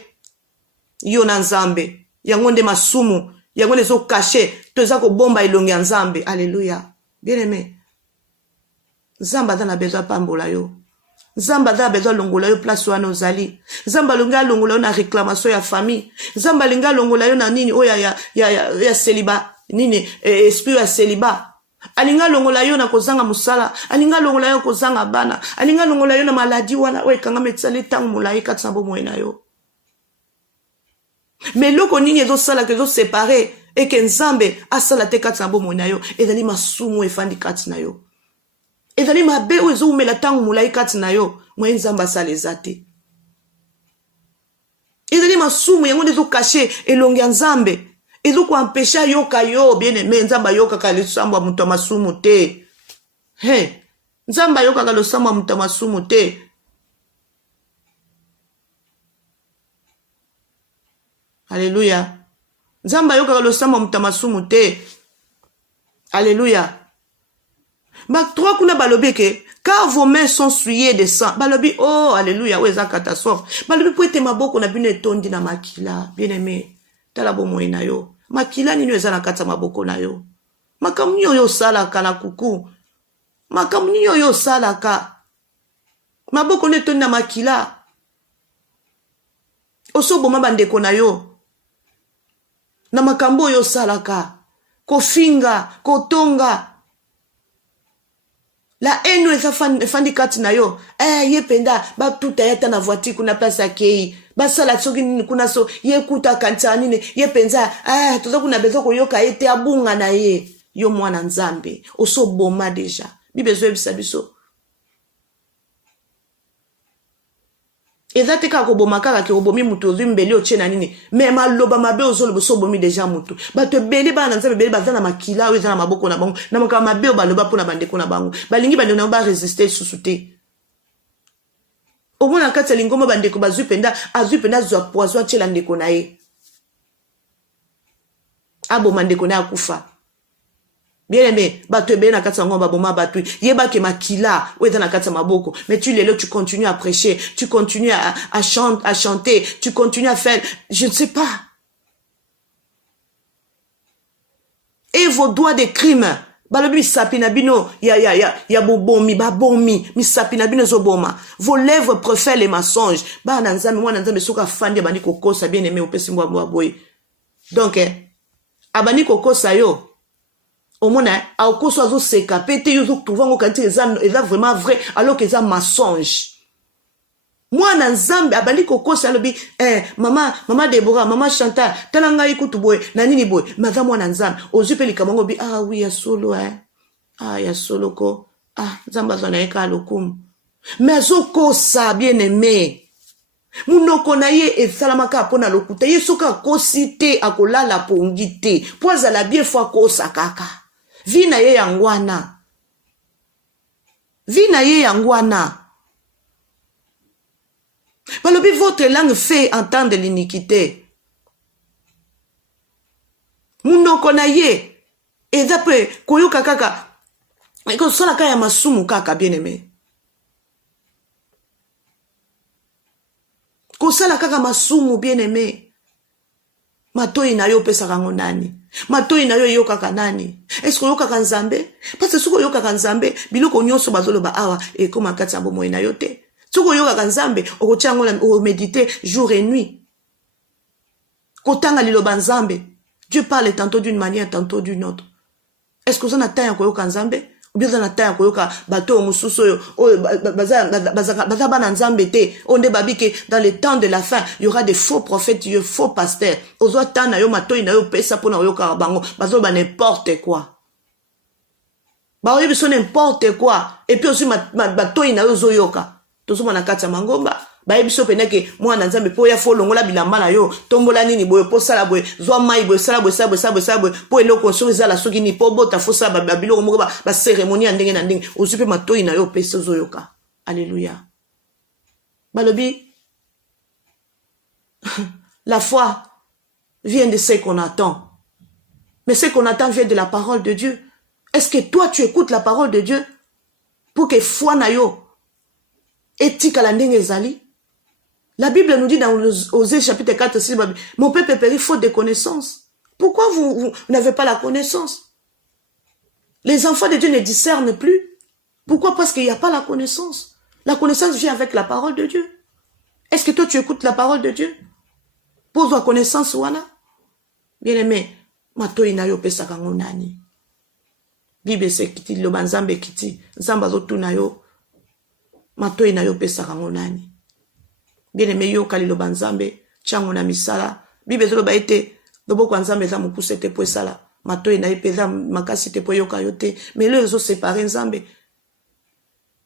yo na nzambe yango nde masumu yango lezo caché toza ko bomba elongi ya nzambe alléluia bien aimé nzamba za na besoin pambola yo nzamba za besoin longola yo place wana ozali nzamba longa longola yo na réclamation ya famille nzamba linga longola yo na nini o ya célibat nini esprit ya célibat alinga longola yo na kozanga musala alinga longola yo kozanga bana alinga longola yo na maladie wana o ekanga metsali tango molai katsa bomo na yo. Mais loko nini ezo sala ke zo séparer et que nzambe asala te kati na bomo na yo ezali masumu efandi kati na yo ezali mabe o ezo umela tango mulai kati na yo mwe nzambe asala ezate ezali masumu yango ezo caché elongi ya nzambe ezo ko empêcher yoka yo bien aimé nzambe yoka ka lisamba muto masumu te nzambe yoka ka lisamba muto masumu te. Alléluia. Nzamba yoka losamba mutamasumu te. Alléluia. Ma trois kuna balobeke car vos mains sont souillées de sang. Balobi oh alléluia weza catastrophe. Balobi po ete maboko na bino etondi na makila. Bien aimé. Tala bomo na yo. Makila nini weza na kata maboko na yo. Makamu yo salaka na kuku. Makamu yo salaka. Maboko ne etondi na makila. Oso boma bandeko na yo. Na makambo yo salaka kofinga kotonga la haine eza fandi kati na yo ye penda ba tuta yata na voiture kuna place akei ba sala soki nini kuna so ye kuta kancha nini ye penza toza kuna bezo koyoka ete abunga na ye yo mwana nzambe oso boma deja bibezo ebisa biso ezate ka ko boma kaka ke obomi mutu ozu mbeli ochena nini mais maloba mabe ozolo so bomi deja mutu bato beli bana nzambe beli bazana makila o ezana maboko na bango na makama mabe o baloba pona bandeko na bango balingi bandeko na ba résister susute omona kati lingoma bandeko bazui penda zwa poison chela ndeko na ye abo mandeko na akufa. Bien aimé, bato na kata ngomba boma bato yeba ke makila ou dans la kata maboko mais tu lelo tu continues à prêcher, tu continues à chanter, tu continues à faire je ne sais pas. et vos doigts de crime. Balobi misapi na bino ya bobomi babomi misapi na bino zoboma. Vos lèvres profèrent les mensonges. Ba na nzambe mwana nzambe soka fandi abandi kokosa bien aimé opesi mbwa boy. Donc abandi kokosa yo. Omona akoso azo seka pete yo zo trouvango kanti eza vraiment vrai alors que eza mensonge. Mwana nzambe abandi kokosa alobi mama Deborah mama Chantal tala ngai kutu boy na nini boy maza mwana nzambe ozupe likamango bi oui ya solo ya solo ko nzamba zona eka lokumu mais azokosa bien aimé munoko na ye esalamaka pona lokuta ye soka kosi te akolala pongi te po azala bien fois kosa kaka vi na ye yangwana Balobi, votre langue fait entendre l'iniquité. Munoko na ye. Et d'après, koyoka kaka. Et que sola kaya masumu kaka, bien aimé. Kosala kaka masumu, bien aimé. Matoi na yo pesa kango nani. Matoi na yo yokaka nani. Est-ce que yokaka nzambe? Parce que suko yokaka nzambe, biloko nyonso bazoloba awa, et comme akati ambo moina yote. Tuko yoka kanzambe, okotiango o méditer jour et nuit. Kotanga liloba nzambe. Dieu parle tantôt d'une manière, tantôt d'une autre. Est-ce que vous en avez un koyoka nzambe? Ou bien vous en avez un koyoka bateau mususo yo, bazaba nzambe te, onde babi que dans le temps de la fin, il y aura des faux prophètes, des faux pasteurs. Ozo tana yo matoi na yo pesa pona yoka bango, bazo ba n'importe quoi. Ba oyebi so n'importe quoi. Et puis aussi matoi na yo zo yoka. Tozo na kati ya mangomba ba ebiso peneke mwana nzambe po ya folongola bilamba na yo tombola nini boye po sala boye zwa mai boye sala boye po eloko so ezala soki ni po bota fo sala babiloko moko ba cérémonie ndenge na ndenge osupe matoi na yo pese zoyoka. Alléluia. Balobi la foi vient de ce qu'on attend, mais ce qu'on attend vient de la parole de Dieu. Est-ce que toi tu écoutes la parole de Dieu pour que foi na yo éthique à la ndenge ezali? La Bible nous dit dans Osée chapitre 4, 6, mon peuple périt faute de connaissance. Pourquoi vous n'avez pas la connaissance? Les enfants de Dieu ne discernent plus. Pourquoi? Parce qu'il n'y a pas la connaissance. La connaissance vient avec la parole de Dieu. Est-ce que toi tu écoutes la parole de Dieu? Pose la connaissance wana. Bien aimé, mato inayo pesa kango nani. Bible se kiti lo banzambe kiti, nzamba zo tunayo. Mato inayo pesa kango nani. Bien aimé yo kalilo banzambe chango na misala bibe zolo baite dobo kwa nzambe za mukuse te po sala mato inayo pesa makasi te po yoka yote mais le zo séparer nzambe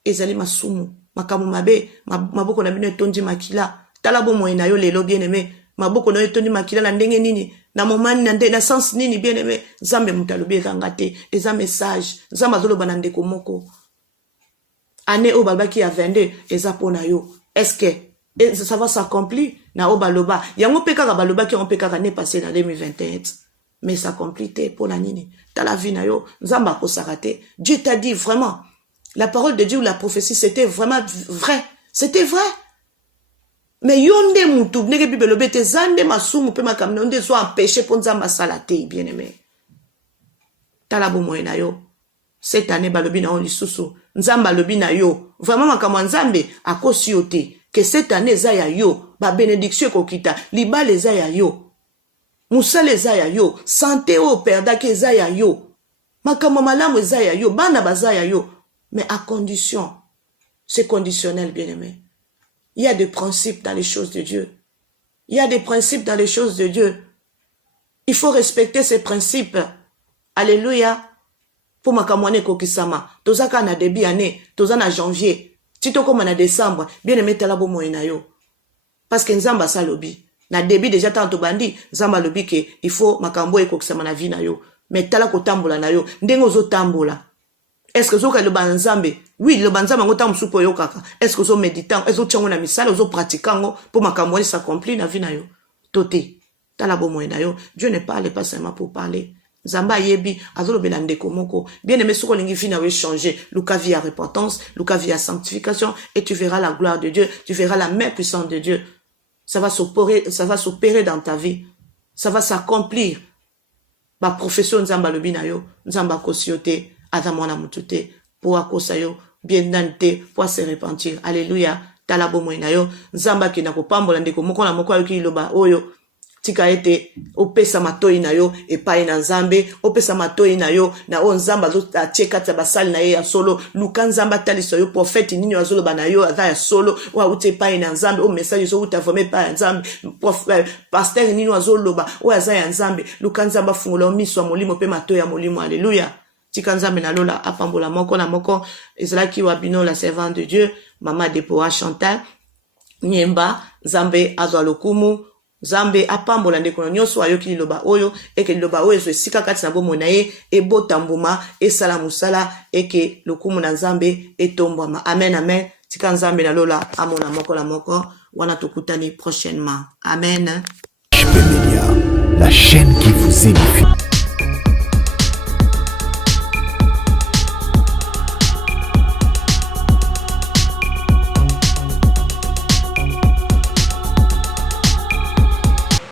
ezali masumu makamu mabe maboko na bino etondi makila tala bo moyen na yo lelo bien aimé maboko na yo etondi makila na ndenge nini na momani na sens nini bien aimé nzambe mutalobi ezanga te eza message nzamba zolo banande komoko année au balbaki a 22 eza pona yo. Est-ce que ça va s'accomplir na obaloba yango peka baloba ki on peka ne passé dans 2021 mais ça s'accomplit pour la nini ta la vie na yo nzamba ko sarate. Dieu t'a dit vraiment la parole de Dieu ou la prophétie c'était vraiment vrai, c'était vrai, mais yonde mutu nege bible lobete zande masumu pe makamno nde so empêché pour nzamba salate bien aimé ta la bo moyen yo cette année balobi na on lisusu nzamba lobi na yo vraiment makamwa nzambe akosi yo te que cette année eza ya yo ba bénédiction kokita libala eza ya yo musala eza ya yo santé o perda ke eza ya yo makamwa malamu eza ya yo bana baza ya yo mais à condition c'est conditionnel bien aimé. Il y a des principes dans les choses de Dieu. Il y a des principes dans les choses de Dieu. Il faut respecter ces principes. Alléluia. Pour makamwane kokisama tozaka na début année toza na janvier tito comme na décembre bien aimé tala bo moyena yo parce que nzamba sa lobi na début déjà tanto bandi nzamba lobi ke il faut makambo ekokisama na vie na yo mais tala ko tambola na yo ndenge ozo tambola. Est-ce que zoka le banzambe oui le banzambe ngota msupo yo kaka est-ce que zo méditant est-ce que chango na misala ozo pratiquant pour makambo s'accomplir na vie na yo toté tala bo moyena yo. Dieu ne parle pas seulement pour parler. Zamba yebi azolo belande komoko bien aimé soko lingi fina we changer luka via repentance luka via sanctification et tu verras la gloire de Dieu, tu verras la main puissante de Dieu. Ça va s'opérer dans ta vie, ça va s'accomplir. ba profession nzamba lobi na yo nzamba kosi yo te ata mwana mutu te po akosa yo bien dan te po se repentir. Alléluia. Tala bomoi na yo nzamba ki na kopambola ndeko moko na moko ayoki liloba oyo tika ete opesa matoi na yo epai na nzambe opesa matoi na yo na o nzamba zo atie kati ya basali na ye ya solo luka nzamba talisa yo prophète nini azoloba na yo aza ya solo wa ute epai na nzambe o message zo uta vome epai ya nzambe pasteur nini azoloba o aza ya nzambe luka nzamba fungola miso ya molimo pe matoi ya molimo. Alléluia. Tika nzambe na lola apambola moko na moko ezalaki wa bino la servante de Dieu Mama Depoa Chantal Nyemba nzambe azwa lokumu Zambe apambola ndeko nyonso ayoki liloba oyo eke liloba oyo zo esika kati na bomoi na ye ebota mbuma esala musala eke lokumu na nzambe etombwama. Amen, amen. Tika nzambe na lola amona moko la moko wana tokutani prochainement. Amen. HB Media, la chaîne qui vous édifie.